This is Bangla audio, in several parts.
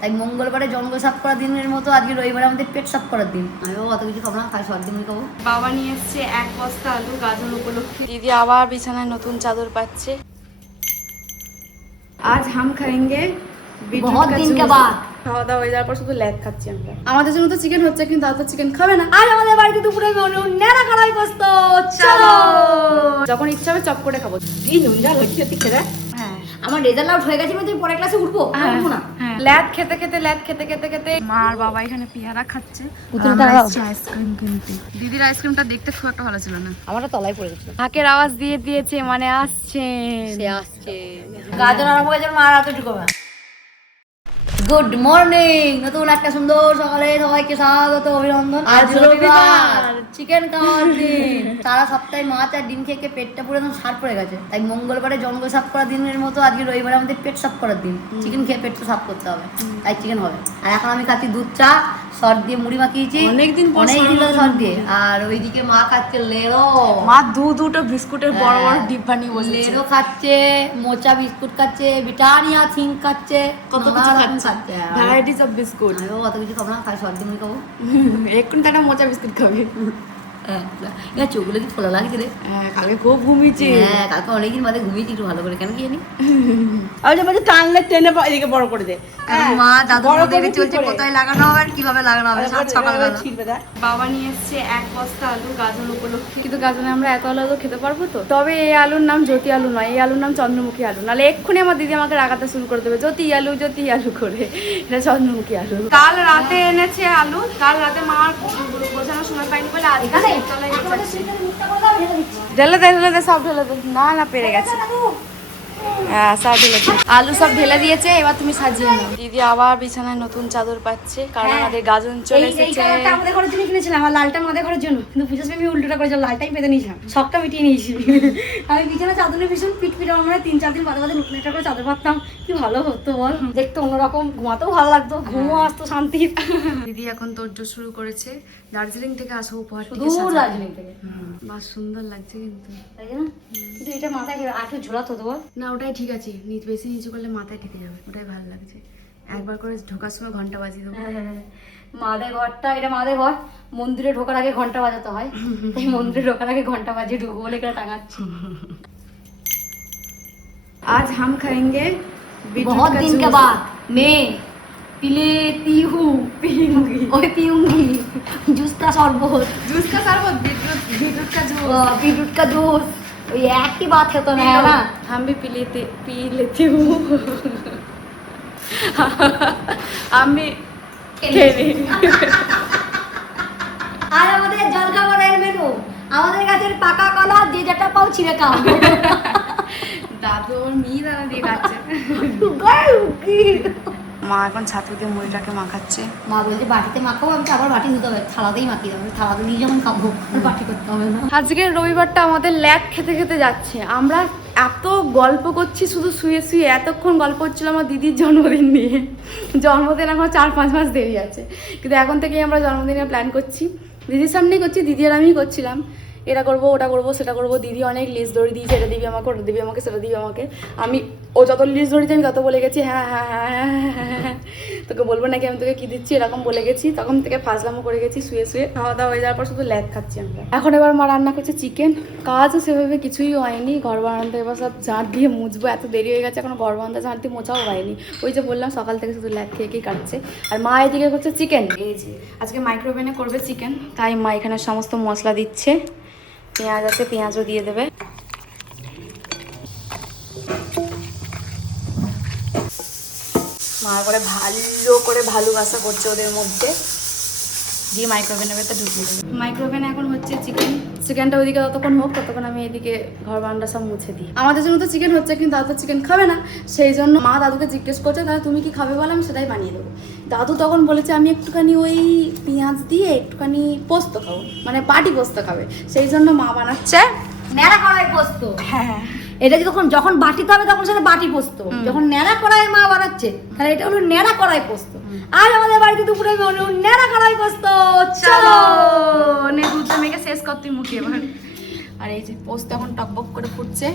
তাই মঙ্গলবারে জঙ্গল সাফ করার দিনের মতো আজকে রবিবারে আমাদের পেট সাফ করার দিন। আমি অত কিছু খাবো না, খাই সরদিনই খাবো। বাবা নিয়ে এসছে 1 বস্তা আলু গাজন উপলক্ষে। দিদি আবার বিছানায় নতুন চাদর পাচ্ছে। আজ হাম খাएंगे বহুত দিন কে বাদ। খাওয়া দাওয়া হয়ে যাওয়ার পর শুধু ল্যাদ খাচ্ছি আমরা। আমাদের জন্য তো চিকেন হচ্ছে, কিন্তু দাদা তো চিকেন খাবে না। আজ আমাদের বাড়িতে দুপুরে মেনু নেড়া কড়াই পোস্ত। চলো, যখন ইচ্ছা হবে চপ করে খাবো। কি নুনঝাল হচ্ছে তুই খেতে। হ্যাঁ আমার রেজাল্ট আউট হয়ে গেছে, তুমি পরের ক্লাসে উঠবো উঠবো না। ল্যাদ খেতে খেতে মা আর বাবা এখানে পেয়ারা খাচ্ছে, আইসক্রিম কিনতে। দিদির আইসক্রিমটা দেখতে খুব একটা ভালো ছিল না, আমারটা তলায় পড়ে গেছে। ঢাকের আওয়াজ দিয়ে দিয়েছে, মানে আসছে। সে আসছে গাজন আরম্ভ হয়ে যাবে, মার হাতে ঢুকবে। গুড মর্নিং, নতুন একটা সুন্দর সকালে সবাইকে স্বাগত, অভিনন্দন। আজ রবিবার, চিকেন খাওয়ার দিন। সারা সপ্তাহে মাছ আর ডিম খেয়ে পেটটা পুরো একদম সার পড়ে গেছে। তাই মঙ্গলবারে জঙ্গল সাফ করার দিনের মতো আজকে রবিবারে আমাদের পেট সাফ করার দিন। চিকেন খেয়ে পেটটা সাফ করতে হবে, তাই চিকেন হবে। আর এখন আমি খাচ্ছি দুধ চা, সর দিয়ে মুড়ি মাখিয়েছি অনেকদিন সর দিয়ে। আর ওইদিকে মা খাচ্ছে লেরো। মা দুটো বিস্কুটের বড় বড় ডিব্বা নিয়ে বসেছে। লেরো খাচ্ছে, মোচা বিস্কুট খাচ্ছে, ব্রিটানিয়া থিঙ্ক খাচ্ছে, কত কিছু খাচ্ছে, খাচ্ছে। Varieties of biscuit. আমি অত কিছু খাবো না, খাই সরদিনই খাবো। এক্ষুনি একটা মোচা বিস্কুট খাবে। চোখগুলো কি খোলা লাগছে রে। কালকে খুব ঘুমিয়েছে। হ্যাঁ, কালকে অনেকদিন বাদে ঘুমিয়েছি একটু ভালো করে, কেন কি জানি। আমি টানলে টেনে এদিকে বড় করে দে। মা দাদু দেখে চলছে কোথায় লাগানো হবে আর কিভাবে লাগানো হবে। সকালবেলা বাবা নিয়ে এসছে 1 বস্তা আলু গাজন উপলক্ষে, কিন্তু গাজনে আমরা এত আলু তো খেতে পারবো তো। তবে এই আলুর নাম জ্যোতি আলু নয়, এই আলুর নাম চন্দ্রমুখী আলু। নাহলে এক্ষুনি আমার দিদি আমাকে রাগাতে শুরু করে দেবে, জ্যোতি আলু করে। এটা চন্দ্রমুখী আলু। কাল রাতে এনেছে আলু, কাল রাতে মা বোঝানোর সময় পাইনি বলে আজকে ঢেলে দে সব ঢেলে দে। না পেরে গেছে। হ্যাঁ সব ঢেলে দে, আলু সব ঢেলে দিয়েছে। এবার তুমি সাজিয়ে নাও। দিদি আবার বিছানায় নতুন চাদর পাচ্ছে, কারণ আমাদের গাজন চলে এসেছে। আমাদের ঘরের জন্য কিনেছিলাম, আমার লালটা আমাদের ঘরের জন্য, কিন্তু পুজোর সময় আমি উল্টোটা করেছিলাম, লালটাই পেতে নিয়েছিলাম, শখটা মিটিয়ে নিয়েছি। আমি বিছানা চাদরের ভীষণ পিট আমার মানে 3-4 দিন বাদে নতুন একটা করে চাদর পাততাম, কি ভালো হতো বল। দেখতে অন্যরকম, ঘুমাতেও ভালো লাগতো, ঘুমও আসতো শান্তির। দিদি এখন তোড়জোড় শুরু করেছে, দার্জিলিং থেকে আসা উপহার। দূর দার্জিলিং থেকে। বাহ সুন্দর লাগছে কিন্তু, তাই না? কিন্তু এটা মাথায় আঠু ঝোলাতো তো বল। না ওটাই ঠিক আছে, বেশি নিচু করলে মাথায় ঠেকে যাবে, ওটাই ভালো লাগছে। একবার করে ঢোকার সময় ঘন্টা বাজিয়ে দেবো। মাদের ঘরটা, এটা মাদের ঘর, মন্দিরে ঢোকার আগে ঘন্টা বাজাতে হয়, তাই মন্দিরে ঢোকার আগে ঘন্টা বাজিয়ে ঢুকবো বলে এটা টাঙাচ্ছি। आज हम खाएंगे बहुत दिन के बाद मैं पिलेती हूँ, पीऊंगी जूस का शरबत। जूस का शरबत, बीटरूट का जूस। बीटरूट का जूस, ये एक ही बात है तो नहीं है ना। हम भी पी लेती हूँ। हम भी আর আমাদের জলখাবারের মেনু, আমাদের গাছের পাকা কলা, যে যেটা পাও ছিঁড়ে খাও। দাদু ওর মেয়ে দাদা দিয়ে খাচ্ছে। মা এখন ছাতু দিয়ে মুড়িটাকে মাখাচ্ছে। মা বলছে বাটিতে মাখাবো, আমি আবার বাটি ধুতে হবে, থালাতেই মাখিয়ে দেবো, থালাতে নিয়ে যখন খাবো বাটি করতে হবে না। আজকের রবিবারটা আমাদের ল্যাদ খেতে খেতে যাচ্ছে। আমরা এত গল্প করছি শুধু শুয়ে শুয়ে, এতক্ষণ গল্প হচ্ছিল আমার দিদির জন্মদিন নিয়ে। জন্মদিন এখন 4-5 মাস দেরি আছে, কিন্তু এখন থেকেই আমরা জন্মদিনের প্ল্যান করছি। দিদির সামনেই করছি, দিদি আর আমি করছিলাম, এটা করবো ওটা করবো সেটা করবো। দিদি অনেক লিস্ট ধরে দিয়েছে, এটা দিবি আমাকে, ওটা দিবি আমাকে, সেটা দিবি আমাকে। আমি ও যত লিস্ট ধরেছি আমি তত বলে গেছি হ্যাঁ হ্যাঁ হ্যাঁ হ্যাঁ হ্যাঁ হ্যাঁ, তোকে বলবো নাকি আমি তোকে কি দিচ্ছি, এরকম বলে গেছি। তখন থেকে ফাজলামো করে গেছি শুয়ে শুয়ে। খাওয়া দাওয়া হয়ে যাওয়ার পর শুধু ল্যাদ খাচ্ছি আমরা। এখন এবার মা রান্না করছে চিকেন। কাজও সেভাবে কিছুই হয়নি, ঘর বারান্দা এবার সব ঝাঁট দিয়ে মুছবো, এত দেরি হয়ে গেছে, এখন ঘর বারান্দা ঝাঁট দিয়ে মোছাও হয়নি। ওই যে বললাম সকাল থেকে শুধু ল্যাদ খেয়ে কাটছে। আর মা এদিকে করছে চিকেন। এই যে আজকে মাইক্রোওভেনে করবে চিকেন, তাই মা এখানে সমস্ত মশলা দিচ্ছে। পেঁয়াজ আছে, পেঁয়াজও দিয়ে দেবে। মা করে ভালো করে ভালোবাসা করছে ওদের মধ্যে, দিয়ে মাইক্রোওভেনের ভেতরে ঢুকিয়ে দেবে। মাইক্রোওভেনে এখন হচ্ছে চিকেনটা ওইদিকে ততক্ষণ হোক, ততক্ষণ আমি এদিকে ঘর বারান্দা সব মুছে দিই। আমাদের জন্য তো চিকেন হচ্ছে, কিন্তু দাদু তো চিকেন খাবে না, সেই জন্য মা দাদুকে জিজ্ঞেস করছে তাহলে তুমি কি খাবে বলো, আমি সেটাই বানিয়ে দেবো। দাদু তখন বলেছে আমি একটুখানি ওই পেঁয়াজ দিয়ে একটুখানি পোস্ত খাবো, মানে বাটি পোস্ত খাবে, সেই জন্য মা বানাচ্ছে ন্যাড়া কড়াই পোস্ত। হ্যাঁ, এটা যখন বাটিতে হবে তখন সেটা বাটি পোস্ত, যখন ন্যাড়া কড়াই মা বানাচ্ছে তাহলে এটা হলো ন্যাড়া কড়াই পোস্ত। আজ আমাদের বাড়িতে দুপুরে মেনু ন্যাড়া কড়াই পোস্ত। চলো নে দুধটা মেখে শেষ কর তুই মুখে এবার। আর এই যে পোস্ত এখন টকবক করে ফুটছে।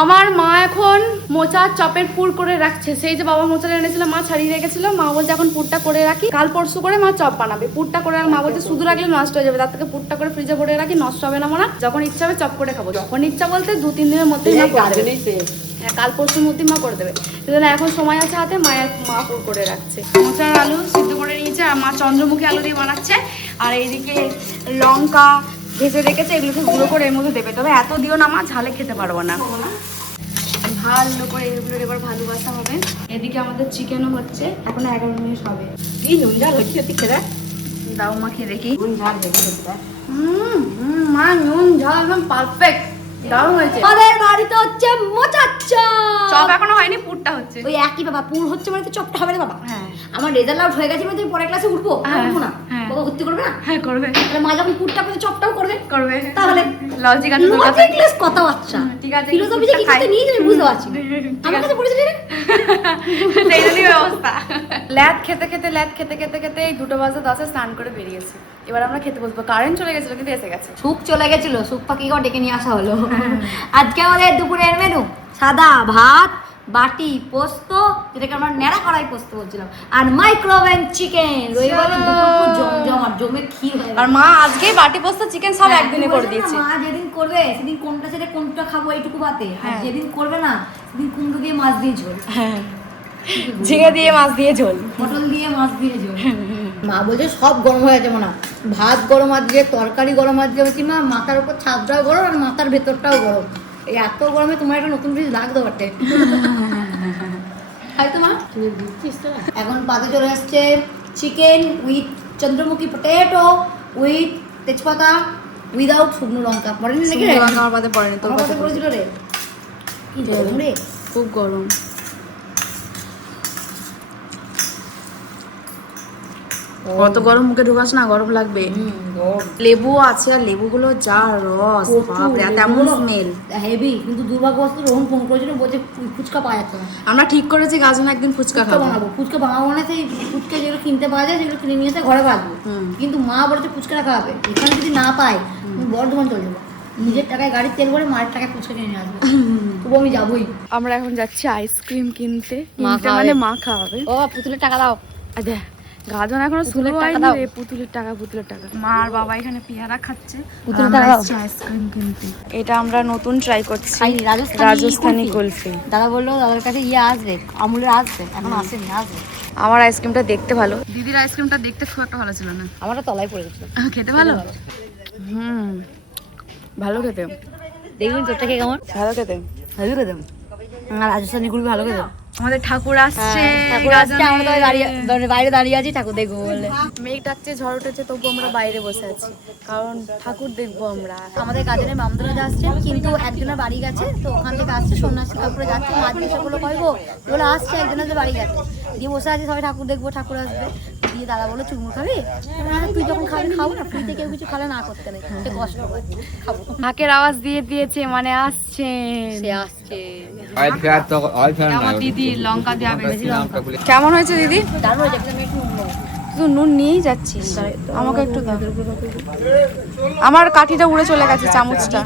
আমার মা এখন মোচার চপের পুর করে রাখছে। সেই যে বাবা মোচাটা এনেছিল, মা ছাড়িয়ে রেখেছিল, মা বলছে এখন পুরটা করে রাখি, কাল পরশু করে মা চপ বানাবে। পুরটা করে মা বলছে শুধু রাখলে নষ্ট হয়ে যাবে, তার থেকে পুরটা করে ফ্রিজে ভরে রাখি, নষ্ট হবে না মনে, যখন ইচ্ছা হবে চপ করে খাবো। যখন ইচ্ছা বলতে 2-3 দিনের মধ্যেই মা করে দেবে। হ্যাঁ, কাল পরশুর মধ্যেই মা করে দেবে। সেজন্য এখন সময় আছে হাতে, মা পুর করে রাখছে। মোচার আলু সিদ্ধ করে নিয়েছে, আর মা চন্দ্রমুখী আলু দিয়ে বানাচ্ছে। আর এইদিকে লঙ্কা ভেজে রেখেছে, এগুলোকে গুঁড়ো করে এর মধ্যে দেবে। তবে এত দিও না মা, ঝালে খেতে পারবো না। ভালো করে এগুলো এবার ভালোবাসা হবে। এদিকে আমাদের চিকেনও হচ্ছে, এখন 11 মিনিট হবে। কি নুন ঝাল হচ্ছে খেতে? দাও মা খেয়ে দেখি। নুন ঝাল দেখে খেতে। মা নুন ঝাল একদম পারফেক্ট, দারুণ হয়েছে। আমাদের বাড়িতে হচ্ছে মোচার চপ এখনো হয়নি, পুরটা হচ্ছে। ওই একই বাবা, পুর হচ্ছে মানে তো চপটা হবে না বাবা। হ্যাঁ, আমার রেজাল্ট আউট হয়ে গেছে মানে তুমি পরের ক্লাসে উঠবো, উঠবো না? হ্যাঁ। বাবা ভর্তি করবে না? হ্যাঁ করবে। তাহলে মা যখন পুরটা করবে চপটাও করবে। করবে তাহলে লজিক আছে তোর কাছে। লজিকলেস কথাবার্তা। ঠিক আছে, ফিলোসফি যে কিছু নিয়ে তুমি বুঝতে পারছি না। আমার কাছে পড়েছিলি রে? সেই জন্যই ব্যবস্থা। ল্যাদ খেতে খেতে এই 2টো বাজে 10-এ স্নান করে বেরিয়েছি। এবার আমরা খেতে বসবো। কারেন্ট চলে গেছিল কিন্তু এসে গেছে। সুখ চলে গেছিল, সুখ পাখিকেও ডেকে নিয়ে আসা হলো। আজকে আমাদের দুপুরের মেনু সাদা ভাত, বাটি পোস্ত, যেটাকে আমরা ন্যাড়া কড়াই পোস্ত বলছিলাম, আর মাইক্রোওভেন চিকেন। রবিবারে দুপুর জমজমাট জমে ক্ষীর হয়ে গেছে। আর মা আজকে বাটি পোস্ত চিকেন সব একদিনে করে দিয়েছে। মা যেদিন করবে সেদিন কোনটা ছেড়ে কোনটা খাবো এইটুকু বাতে, আর হ্যাঁ। যেদিন করবে না সেদিন কুমড়ো দিয়ে মাছ দিয়ে ঝোল, হ্যাঁ, ঝিঙে দিয়ে মাছ দিয়ে ঝোল, পটল দিয়ে মাছ দিয়ে ঝোল। মা বলছে সব গরম হয়ে যাবে না, ভাত গরম আছে, তরকারি গরম আছে। বলছি মা মাথার উপর ছাদটাও গরম আর মাথার ভেতরটাও গরম, এই এত গরমে তোমার একটা নতুন ফ্রিজ লাগতে পারতে। তাই তো মা এখন পাতে চলে আসছে chicken with Chandramukhi potato with তেজপাতা উইদাউট শুকনো লঙ্কা। পড়েনি নাকি রে? আমার পাতে পড়েনি, তোর পাতে পড়েছিল রে। কি গরম রে, খুব গরম। কত গরম মুখে ঢুকাস না, গরম লাগবে। লেবু আছে, আর লেবুগুলো যা রস, বাপরে তেমন স্মেল হেভি। কিন্তু দুর্ভাগ্যবশত রোহন ফোন করেছিল, বলছে ফুচকা পাওয়া যাচ্ছে না। আমরা ঠিক করেছি গাজন একদিন ফুচকা খাবো। বানাবো, ফুচকা বানাবো না, সেই ফুচকা যেগুলো কিনতে পাওয়া যায় সেগুলো কিনে নিয়ে এসে ঘরে বাঁধবো। কিন্তু মা বলেছে ফুচকাটা খাওয়াবে, এখানে যদি না পাই বর্ধমান চলে যাবো, নিজের টাকায় গাড়ির তেল ভরে মায়ের টাকায় ফুচকা কিনে নিয়ে আসবো। তবু আমি যাবোই। আমরা এখন যাচ্ছি আইসক্রিম কিনতে। মা খাওয়াবে। মানে মা খাওয়াবে। ও পুতুলের টাকা দাও। আচ্ছা, গাজন এখনো পুতুলের শুরু টাকা হয়নি দাও। রে। পুতুলের টাকা। মা আর বাবা এখানে পেয়ারা খাচ্ছে, পুতুলের আমরা টাকা দাও। এসেছি আইসক্রিম কিনতে। এটা আমরা নতুন ট্রাই করছি, খাইনি, রাজস্থানি কুলফি। দাদা বললো দাদার কাছে আসবে, আমুলের আসবে, এখন আসেনি, আসবে। আমার আইসক্রিমটা দেখতে ভালো, দিদির আইসক্রিমটা দেখতে খুব একটা ভালো ছিল না। আমারটা তলায় পড়ে গেছিল। খেতে ভালো, ভালো খেতে। দেখবেন তোরটা কে কেমন? ভালো খেতে, ভালো খেতাম। আর রাজস্থানি কুলফি ভালো খেতাম। আমাদের ঠাকুর আসছে। ঠাকুর আসছে, আমরা তো বাইরে দাঁড়িয়ে আছি ঠাকুর দেখবো বলে। মেঘ ডাকছে, ঝড় উঠেছে, তবু আমরা বাইরে বসে আছি, কারণ ঠাকুর দেখবো আমরা। আমাদের গাজনের মামদুরাজ আসছে, কিন্তু একজনের বাড়ি গেছে, তো ওখান থেকে আসছে, সন্ন্যাসী ঠাকুরে যাচ্ছে। মা জিজ্ঞাসা করলো কইবো, বলে আসছে একজনের বাড়ি গেছে, দিয়ে বসে আছি সবাই ঠাকুর দেখবো, ঠাকুর আসবে। দিয়ে দাদা বললো চুরমুর খাবি? তুই যখন খাবি খাবো না, ফ্রিতে কেউ কিছু খালে না করতে নেই, সে কষ্ট করে খাবো। ঢাকের আওয়াজ দিয়ে দিয়েছে, মানে আসছে, সে আসছে। আমার দিদি লঙ্কা দেওয়া বেশি। কেমন হয়েছে দিদি? দারুণ হয়েছে, কিন্তু আমি একটু নুন নেবো। তুই নুন নিয়েই যাচ্ছিস, আমাকে একটু দাও। আমার কাঠিটা উড়ে চলে গেছে, চামচটা।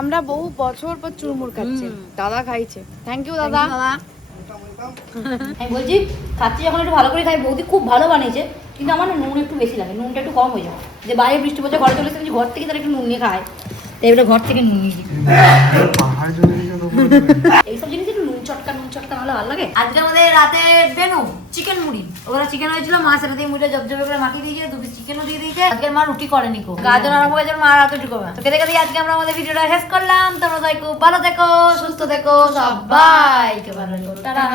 আমরা বহু বছর পর চুরমুর খাচ্ছি, দাদা খাইছে। থ্যাংক ইউ দাদা। আমি বলছি খাচ্ছি যখন একটু ভালো করে খাই, বৌদি খুব ভালো বানিয়েছে, কিন্তু আমার না নুন একটু বেশি লাগে, নুনটা একটু কম হয়ে যায়। যে বাইরে বৃষ্টি পড়ছে, ঘরে চলে এসেছি, ঘর থেকে তারা একটু নুন নিয়ে খায়, তাই এবার ঘর থেকে নুন নিয়ে এইসব জিনিস একটু নুন চটকা হলে ভালো লাগে। আজকে আমাদের রাতে মেনু চিকেন মুড়ি। ওরা চিকেন হয়েছিল, মা সেটা দিয়ে মুড়িটা জবজবে করে মাখিয়ে দিয়েছে, 2 পিস চিকেনও দিয়ে দিয়েছে। আজকে মা রুটি করেনি, গাজন আরম্ভ হয়ে যাবে, মা রাতে রুটি করবে। তো খেতে খেতে আজকে আমরা আমাদের ভিডিওটা শেষ করলাম। তোমরা সবাই খুব ভালো থেকো, সুস্থ থেকো, সবাইকে ভালো থেকো, টাটা।